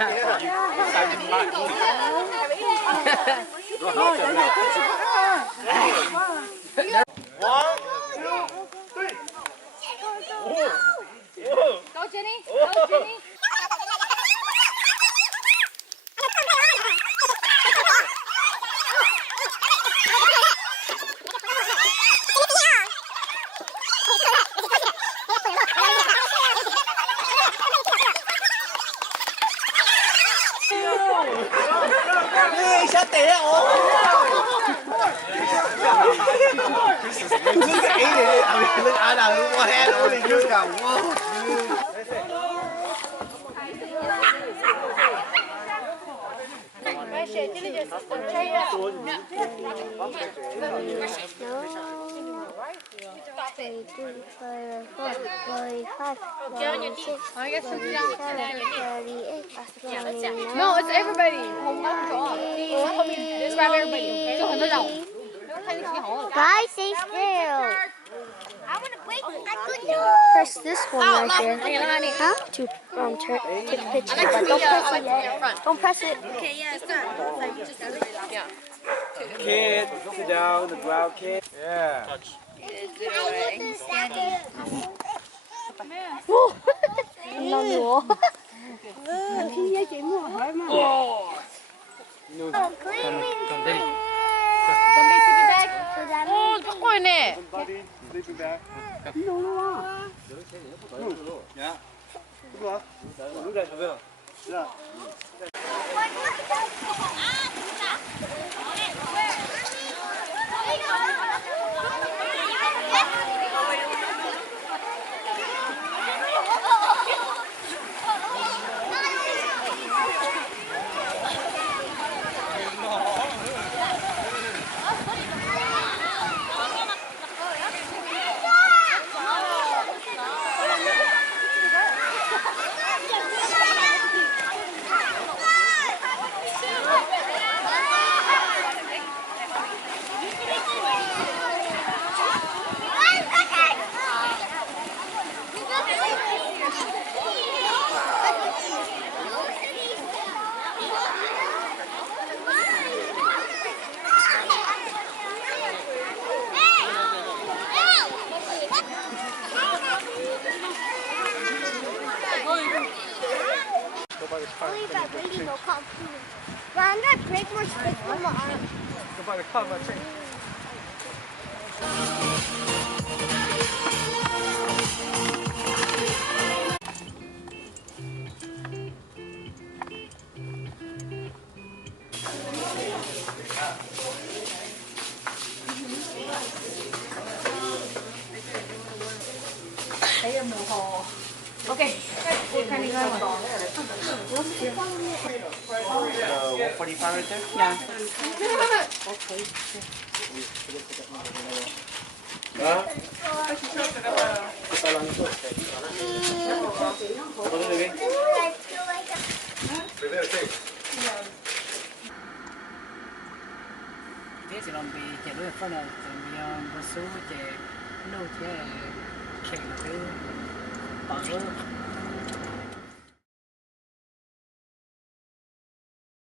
Go, Jenny. Go, Jenny. Sao tệ ồ. Cứ cái ý này lên ai nào luôn qua he luôn đi cứ cầu quá. No, it's everybody. It's about everybody. So nó rộng. Guys, stay still. I want to wait. I couldn't. Press this one right there. Huh? To take a picture, but don't press it yet. Don't press it. Okay, yeah, it's done. Yeah. Kid, sit down the ground, kid. Yeah. Nó nữa. Somebody sit back. 오, 조금 있네. Somebody sleeping bag. Yeah. Look at the Yeah. But I'm gonna break more sticks from my arm. Somebody come and check. Okay. What kind of guy want? 145 right there? Yeah. Thế thì làm bị chạy đuổi phân là từ một số chạy lâu chạy kẹt cái bảo